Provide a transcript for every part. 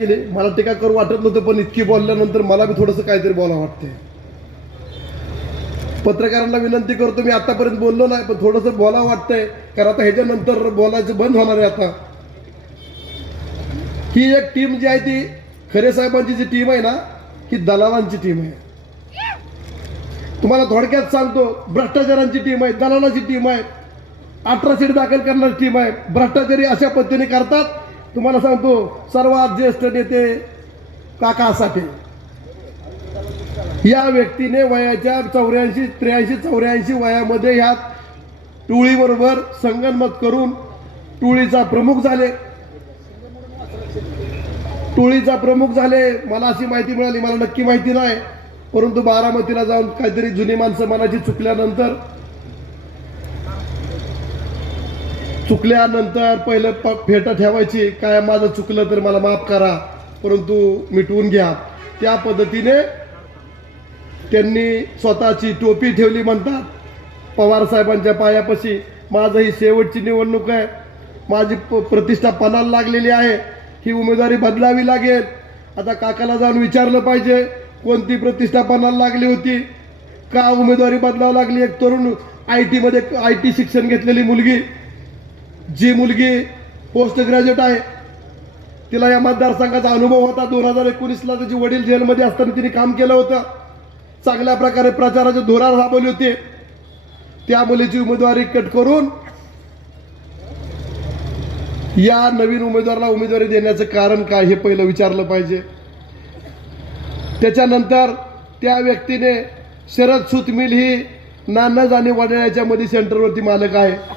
केले. मला टीका करू वाटत नव्हतं पण इतकी बोलल्यानंतर मला बी थोडंसं काहीतरी बोला वाटतंय. पत्रकारांना विनंती करतो मी आतापर्यंत बोललो नाही पण थोडंसं बोला वाटतंय. कारण आता ह्याच्यानंतर बोलायचं बंद होणार आहे आता. ही एक टीम जी आहे ती खरे साहेबांची जी टीम आहे ना ही दलालांची टीम आहे. तुम्हाला थोडक्यात सांगतो भ्रष्टाचारांची टीम आहे दलालाची टीम आहे अठरा सीट दाखल करणारी टीम आहे. भ्रष्टाचारी अशा पद्धतीने करतात तुम्हाला सांगतो सर्वात ज्येष्ठ नेते काका साठे या व्यक्तीने वयाच्या चौऱ्याऐंशी त्र्याऐंशी चौऱ्याऐंशी वयामध्ये ह्या टोळीबरोबर संगनमत करून टोळीचा प्रमुख झाले. टोळीचा प्रमुख झाले मला अशी माहिती मिळाली मला नक्की माहिती नाही. परंतु बारामतीला जाऊन काहीतरी जुनी माणसं मनाची चुकल्यानंतर चुकल्यानंतर पहिलं प फेटा ठेवायची. काय माझं चुकलं तर मला माफ करा. परंतु मिटवून घ्या. त्या पद्धतीने त्यांनी स्वतःची टोपी ठेवली म्हणतात. पवार साहेबांच्या पायापाशी. माझं ही शेवटची निवडणूक आहे. माझी प- प्रतिष्ठा पणाला लागलेली आहे. ही उमेदवारी बदलावी लागेल. आता काकाला जाऊन विचारलं पाहिजे कोणती प्रतिष्ठा पणाला लागली होती? का उमेदवारी बदलावं लागली? एक तरुण आय टीमध्ये आय टी शिक्षण घेतलेली मुलगी जी मुलगी पोस्ट ग्रॅज्युएट आहे तिला या मतदारसंघाचा अनुभव होता. दोन हजार एकोणीसला त्याचे वडील जेलमध्ये असताना तिने काम केलं होतं. चांगल्या प्रकारे प्रचाराचे धोरण राबवले होते. त्या मुलीची उमेदवारी कट करून या नवीन उमेदवाराला उमेदवारी देण्याचं कारण काय हे पहिलं विचारलं पाहिजे. त्याच्यानंतर त्या व्यक्तीने शरद सुतमिल ही नाना जाणे वडळ्याच्या मध्ये सेंटरवरती मालक आहे.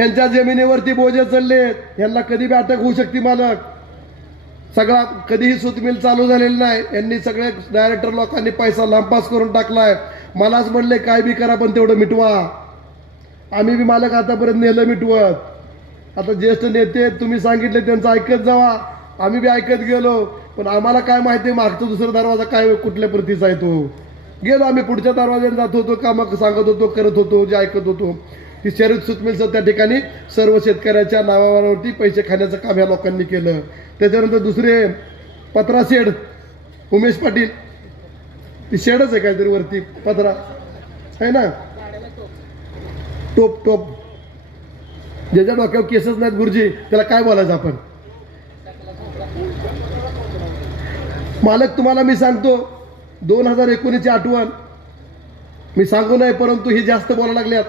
ह्यांच्या जमिनीवरती बोजे चढले ह्यांना कधी बी अटक होऊ शकते मालक. सगळा कधीही सुतमिल चालू झालेली नाही. यांनी सगळे डायरेक्टर लोकांनी पैसा लांबपास करून टाकलाय. मलाच म्हणले काय बी करा पण तेवढं मिटवा. आम्ही बी मालक आतापर्यंत नेलं मिटवत. आता ज्येष्ठ नेते तुम्ही सांगितले त्यांचं ऐकत जावा. आम्ही बी ऐकत गेलो. पण आम्हाला काय माहिती मागचा दुसरा दरवाजा काय कुठल्या प्रतीचा आहे तो? गेलो आम्ही पुढच्या दरवाज्याने जात होतो कामं सांगत होतो करत होतो जे ऐकत होतो. ही शरद सुतमिलचं त्या ठिकाणी सर्व शेतकऱ्याच्या नावावरती पैसे खाण्याचं काम ह्या लोकांनी केलं. त्याच्यानंतर दुसरे पत्रा शेड उमेश पाटील. ती शेडच आहे काहीतरी वरती पत्रा. आहे ना? टोप टोप. ज्याच्या डोक्यावर केसच नाहीत गुरुजी त्याला काय बोलायचं आपण? मालक तुम्हाला मी सांगतो दोन हजार एकोणीसची आठवण. मी सांगू नाही परंतु ही जास्त बोलायला लागल्यात.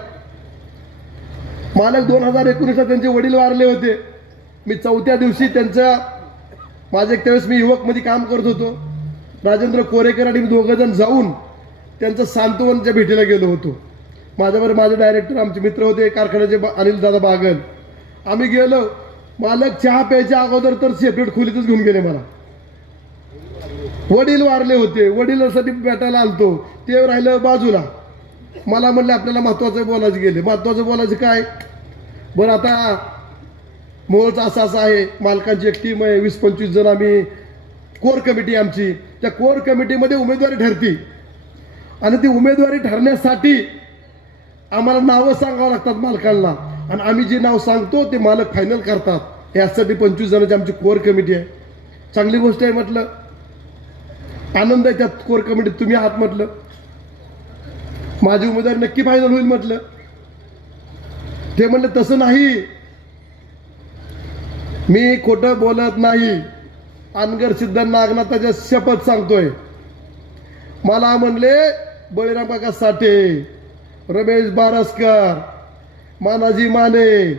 मालक दोन हजार एकोणीसला त्यांचे वडील वारले होते. मी चौथ्या दिवशी त्यांचं माझं एक त्यावेळेस मी युवकमध्ये काम करत होतो. राजेंद्र कोरेकर आणि मी दोघं जण जाऊन त्यांचं सांत्वनच्या भेटीला गेलो होतो. माझ्याबरोबर माझे डायरेक्टर आमचे मित्र होते कारखान्याचे अनिल दादा बागल. आम्ही गेलो. मालक चहा प्यायच्या अगोदर तर सेपरेट खोलीतच घेऊन गेले मला. वडील वारले होते. वडिलांसाठी भेटायला आलतो. ते राहिलं बाजूला. मला म्हणलं आपल्याला महत्वाचं बोलायचं गेले. महत्वाचं बोलायचं काय? बरं आता मोहोळचा असं असं आहे. मालकांची एक टीम आहे. वीस पंचवीस जण आम्ही. कोर कमिटी आमची. त्या कोर कमिटीमध्ये उमेदवारी ठरती. आणि ती उमेदवारी ठरण्यासाठी आम्हाला नावं सांगावं लागतात मालकांना. आणि आम्ही जे नाव सांगतो ते मालक फायनल करतात. यासाठी पंचवीस जणांची आमची कोर कमिटी आहे. चांगली गोष्ट आहे म्हटलं. आनंद आहे त्यात कोर कमिटीत. तुम्ही आहात म्हटलं. माझी उमेदवारी नक्की फायनल होईल म्हटलं. ते म्हणलं तसं नाही. मी खोटं बोलत नाही. अनगर सिद्ध नागनाथाच्या शपथ सांगतोय. मला म्हणले बळीराम काका साठे रमेश बारसकर मानाजी माने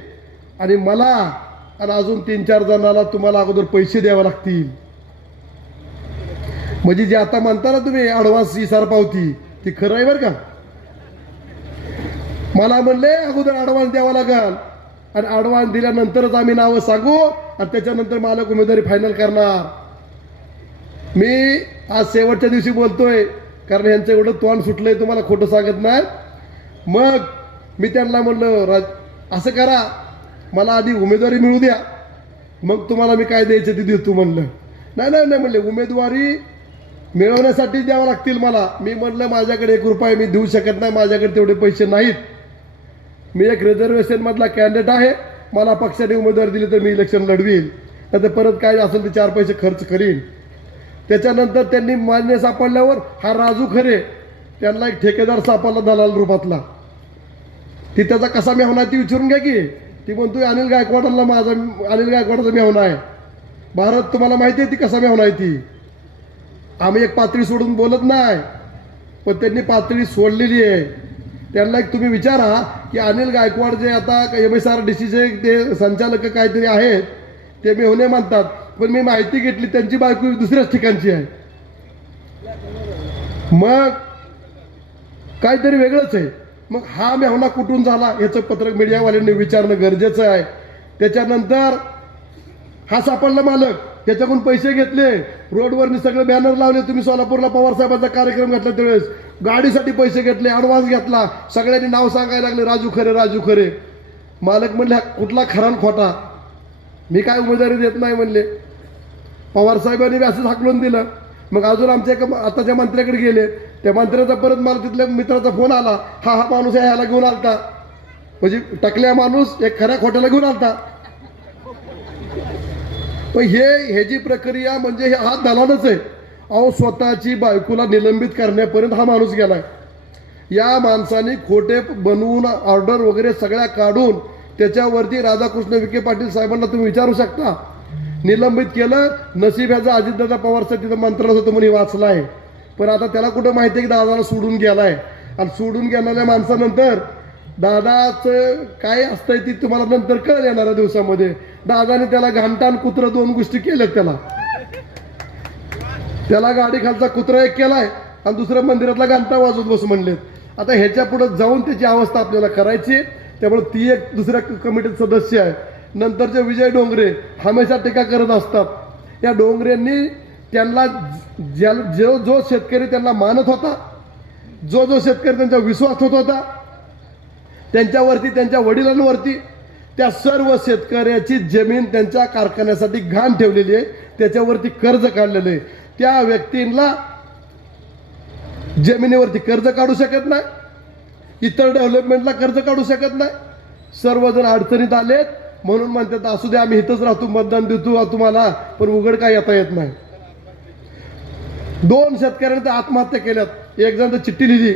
आणि मला आणि अजून तीन चार जणांना तुम्हाला अगोदर पैसे द्यावे लागतील. म्हणजे जे आता म्हणता ना तुम्ही ॲडव्हान्स इसार पावती. ती खरं आहे बरं का? मला म्हणले अगोदर ॲडव्हान्स द्यावा लागेल. आणि ॲडव्हान्स दिल्यानंतरच आम्ही नावं सांगू आणि त्याच्यानंतर मालक उमेदवारी फायनल करणार. मी आज शेवटच्या दिवशी बोलतोय कारण यांचं एवढं तोंड सुटलंय तुम्हाला खोटं सांगत नाही. मग मी त्यांना म्हणलं राज असं करा मला आधी उमेदवारी मिळू द्या. मग तुम्हाला मी काय द्यायचं ते देतो म्हणलं. नाही नाही नाही म्हणले उमेदवारी मिळवण्यासाठी द्यावं लागतील मला. मी म्हणलं माझ्याकडे एक रुपये मी देऊ शकत नाही माझ्याकडे तेवढे पैसे नाहीत. मी एक रिझर्वेशनमधला कॅन्डिडेट आहे. मला पक्षाने उमेदवारी दिली तर मी इलेक्शन लढवील. तर परत काय असेल ते चार पैसे खर्च करीन. त्याच्यानंतर त्यांनी मान्य सापडल्यावर हा राजू खरे त्यांना एक ठेकेदार सापडला दलाल रूपातला. ती त्याचा कसा मेहना ती विचारून घ्या की. ती म्हणतोय अनिल गायकवाडांना माझा अनिल गायकवाडाचा मेहना आहे. भारत तुम्हाला माहिती आहे ती कसा मेहना आहे ती. आम्ही एक पातळी सोडून बोलत नाही. पण त्यांनी पातळी सोडलेली आहे. त्यांना एक तुम्ही विचारा की अनिल गायकवाड जे आता एम एस आर डी सीचे ते संचालक काहीतरी आहेत ते मेहने मानतात पण मी माहिती घेतली त्यांची बायको दुसऱ्याच ठिकाणची आहे. मग काहीतरी वेगळंच आहे. मग हा मेहना कुठून झाला याचं पत्रक मीडियावाल्यांनी विचारणं गरजेचं आहे. त्याच्यानंतर हा सापडला मालक. त्याच्याकडून पैसे घेतले. रोडवरनी सगळे बॅनर लावले. तुम्ही सोलापूरला पवार साहेबांचा कार्यक्रम घेतला त्यावेळेस. गाडीसाठी पैसे घेतले ॲडव्हान्स घेतला. सगळ्यांनी नाव सांगायला लागले राजू खरे राजू खरे. मालक म्हणले कुठला खरान खोटा? मी काय उमेदवारी देत नाही म्हणले. पवार साहेबांनी बी असंच हाकलून दिलं. मग अजून आमच्या एका आताच्या मंत्र्याकडे गेले. त्या मंत्र्याचा परत मला तिथल्या मित्राचा फोन आला. हा हा माणूस ह्याला घेऊन आलता. म्हणजे टकल्या माणूस एक खऱ्या खोट्याला घेऊन आलता. पण हे ह्याची प्रक्रिया म्हणजे हे हात दालानच आहे. अहो स्वतःची बायकोला निलंबित करण्यापर्यंत हा माणूस गेलाय. या माणसाने खोटे बनवून ऑर्डर वगैरे सगळ्या काढून त्याच्यावरती राधाकृष्ण विखे पाटील साहेबांना तुम्ही विचारू शकता. निलंबित केलं नशीब ह्याचा अजितदादा पवार साहेब तिथं मंत्रालयात होतं म्हणे वाचला आहे पण आता त्याला कुठं माहिती आहे की दादाला सोडून गेलाय? आणि सोडून गेलेल्या माणसानंतर दादाचं काय असतंय ती तुम्हाला नंतर कळ येणाऱ्या दिवसामध्ये. दादाने त्याला घामटान कुत्र दोन गोष्टी केल्यात त्याला. त्याला गाडी खालचा कुत्रा एक केलाय आणि दुसऱ्या मंदिरातला घंटा वाजवत बस म्हणलेत. आता ह्याच्या पुढे जाऊन त्याची अवस्था आपल्याला करायची त्यामुळे ती एक दुसऱ्या कमिटीत सदस्य आहे. नंतरचे विजय डोंगरे हमेशा टीका करत असतात. या डोंगरेंनी त्यांना ज्या जो जो शेतकरी त्यांना मानत होता जो जो शेतकरी त्यांचा विश्वास होत होता त्यांच्यावरती त्यांच्या वडिलांवरती त्या सर्व शेतकऱ्याची जमीन त्यांच्या कारखान्यासाठी घाण ठेवलेली आहे. त्याच्यावरती कर्ज काढलेलं आहे. त्या व्यक्तींना जमिनीवरती कर्ज काढू शकत नाही. इतर डेव्हलपमेंटला कर्ज काढू शकत नाही. सर्वजण अडचणीत आलेत. म्हणून म्हणतात असू दे आम्ही इथंच राहतो मतदान देतो तुम्हाला पण उघड काय येता येत नाही. दोन शेतकऱ्यांनी तर आत्महत्या केल्यात. एक जण तर चिठ्ठी लिहिली.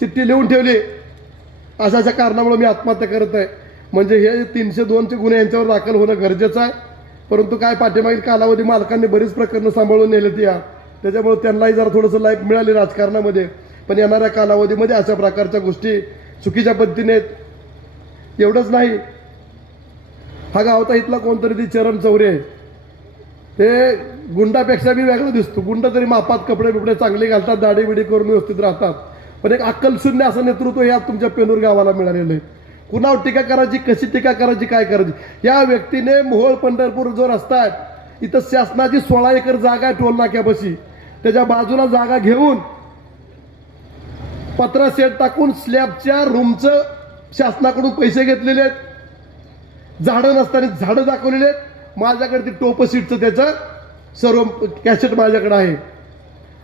चिठ्ठी लिहून ठेवली. अशा अशा कारणामुळे मी आत्महत्या करत आहे. म्हणजे हे तीनशे दोनचे गुन्हे यांच्यावर दाखल होणं गरजेचं आहे. परंतु काय पाठीमागील कालावधी मालकांनी बरीच प्रकरणं सांभाळून नेले या. त्याच्यामुळे त्यांनाही जरा थोडंसं लाईफ मिळाली राजकारणामध्ये. पण येणाऱ्या कालावधीमध्ये अशा प्रकारच्या गोष्टी चुकीच्या पद्धतीने आहेत एवढंच नाही. हा गावता इथला कोणतरी ती चरण चौरे आहे. ते गुंडापेक्षा बी वेगळं दिसतो. गुंड तरी मापात कपडे बिपडे चांगले घालतात दाढी बिडी करून व्यवस्थित राहतात. पण एक अक्कल शून्य असं नेतृत्व या तुमच्या पेनूर गावाला मिळालेलं आहे. कुणावर टीका करायची कशी टीका करायची काय करायची? या व्यक्तीने मोहोळ पंढरपूर जो रस्ता आहे इथं शासनाची सोळा एकर जागा आहे टोलनाक्यापाशी त्याच्या बाजूला जागा घेऊन पत्रा सेट टाकून स्लॅबच्या रूमचं शासनाकडून पैसे घेतलेले आहेत. झाडं नसताना झाडं दाखवलेले आहेत. माझ्याकडे ते टोप सीटचं त्याचं सर्व कॅसेट माझ्याकडे आहे.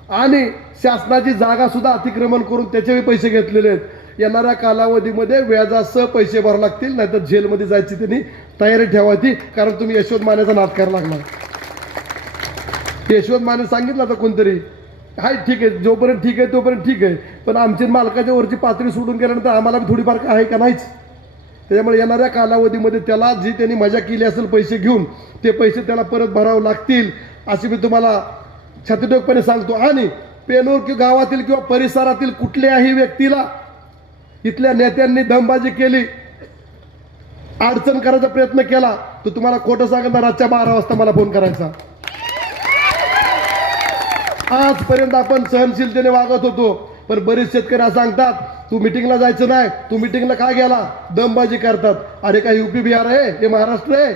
आणि शासनाची जागा सुद्धा अतिक्रमण करून त्याचेही पैसे घेतलेले आहेत. येणाऱ्या कालावधीमध्ये व्याजासह पैसे भरावे लागतील नाहीतर जेलमध्ये जायची त्यांनी तयारी ठेवायची कारण तुम्ही यशवंत मानेचा नाद करायला लागला यशवंत माने सांगितलं आता कोणतरी. हाय ठीक आहे जोपर्यंत ठीक आहे तोपर्यंत ठीक आहे. पण आमची मालकाच्या वरची पातळी सोडून गेल्यानंतर आम्हाला बी थोडीफार काय आहे का नाहीच. त्याच्यामुळे येणाऱ्या कालावधीमध्ये त्याला जी त्यांनी मजा केली असेल पैसे घेऊन ते पैसे त्याला परत भरावे लागतील अशी मी तुम्हाला छातीटोकपणे सांगतो आणि पेनूर किंवा गावातील किंवा परिसरातील कुठल्याही व्यक्तीला इथल्या नेत्यांनी दमबाजी केली अडचण करायचा प्रयत्न केला तर तुम्हाला खोटं सांगता रातच्या बारा वाजता मला फोन करायचा. आजपर्यंत आपण सहनशीलतेने वागत होतो पण बरेच शेतकरी असं सांगतात तू मिटिंगला जायचं नाही तू मिटिंगला का गेला? दमबाजी करतात. अरे काय युपी बिहार आहे? हे महाराष्ट्र आहे?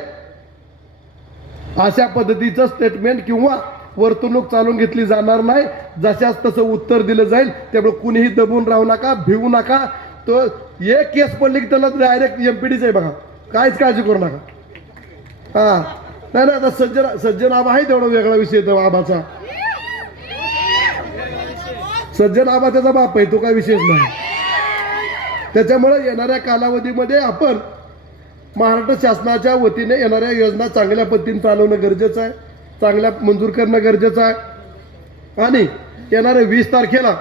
अशा पद्धतीचं स्टेटमेंट किंवा वर्तणूक चालून घेतली जाणार नाही. जशाच तसं उत्तर दिलं जाईल त्यामुळे कुणीही दबून राहू नका भिवू नका. तो एक केस पडली की त्याला डायरेक्ट एमपीडीच आहे बघा. काहीच काळजी करू नका. हा. नाही नाही आता सज्जन सज्जन आबा आहे तेवढा वेगळा विषय तो आबाचा. सज्जन आबा त्याचा बाप आहे तो काय विशेष नाही. त्याच्यामुळे येणाऱ्या कालावधीमध्ये आपण महाराष्ट्र शासनाच्या वतीने येणाऱ्या योजना चांगल्या पद्धतीने चालवणं गरजेचं आहे. चांगल्या मंजूर करणं गरजेचं आहे. आणि येणाऱ्या वीस तारखेला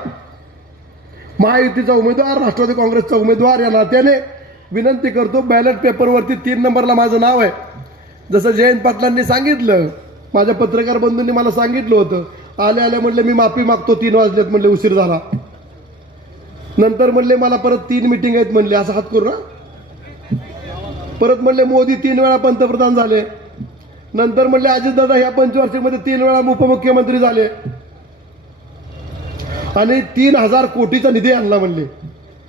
महायुतीचा उमेदवार राष्ट्रवादी काँग्रेसचा उमेदवार या नात्याने विनंती करतो बॅलेट पेपरवरती तीन नंबरला माझं नाव आहे. जसं जयंत पाटलांनी सांगितलं माझ्या पत्रकार बंधूंनी मला सांगितलं होतं आले आले म्हणले मी माफी मागतो तीन वाजलेत म्हणले उशीर झाला. नंतर म्हणले मला परत तीन मिटिंग आहेत म्हणले असं हात करू ना. परत म्हणले मोदी तीन वेळा पंतप्रधान झाले. नंतर म्हणले अजितदादा ह्या पंचवार्षिकमध्ये तीन वेळा उपमुख्यमंत्री झाले. आणि तीन हजार कोटीचा निधी आणला म्हणले.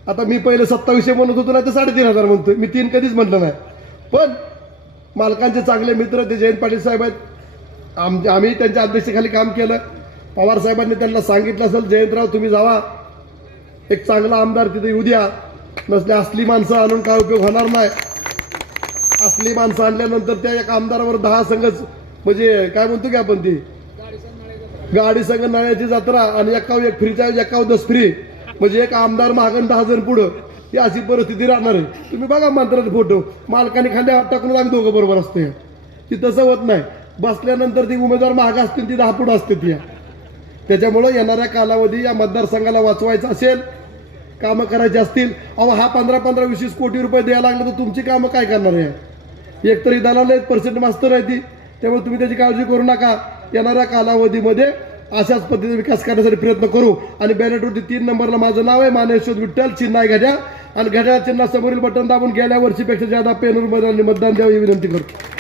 आता मी पहिले सत्तावीसशे म्हणत होतो ना ते साडेतीन हजार म्हणतोय. मी तीन कधीच म्हटलं नाही. पण मालकांचे चांगले मित्र ते जयंत पाटील साहेब आहेत. आम आम्ही त्यांच्या अध्यक्षतेखाली काम केलं. पवार साहेबांनी त्यांना सांगितलं असेल जयंतराव तुम्ही जावा. एक चांगला आमदार तिथे येऊ द्या. नसले असली माणसं आणून काय उपयोग होणार नाही. असली माणसं आणल्यानंतर त्या एक आमदारावर दहा संघच म्हणजे काय म्हणतो की आपण ती? गाडी संघ नळ्याची जत्रा आणि एकाव एक फ्रीचा एकाव दस फ्री म्हणजे एक आमदार मागण दहा जण पुढं. ही अशी परिस्थिती राहणार आहे. तुम्ही बघा मंत्र्याचे फोटो. मालकाने खाली टाकून आम्ही दोघं बरोबर असते ती तसं होत नाही. बसल्यानंतर ती उमेदवार महाग असतील ती दहा पुढं असते ती. त्याच्यामुळं येणाऱ्या कालावधी या मतदारसंघाला वाचवायचा असेल कामं करायची असतील अहो हा पंधरा पंधरा वीस वीस कोटी रुपये द्यायला लागले तर तुमची कामं काय करणार आहे एकतर ही दलाल आहेत पर्सेंट मास्तर आहे ती. त्यामुळे तुम्ही त्याची काळजी करू नका. येणाऱ्या कालावधीमध्ये अशाच पद्धतीने विकास करण्यासाठी प्रयत्न करू. आणि बॅलेटवरती तीन नंबरला माझं नाव आहे मानेश्वर विठ्ठल चिन्ह आहे घड्या आणि घड्याळ चिन्हा समोरील बटन दाबून गेल्या वर्षीपेक्षा जादा पेनूर मतदान द्यावं ही विनंती करतो.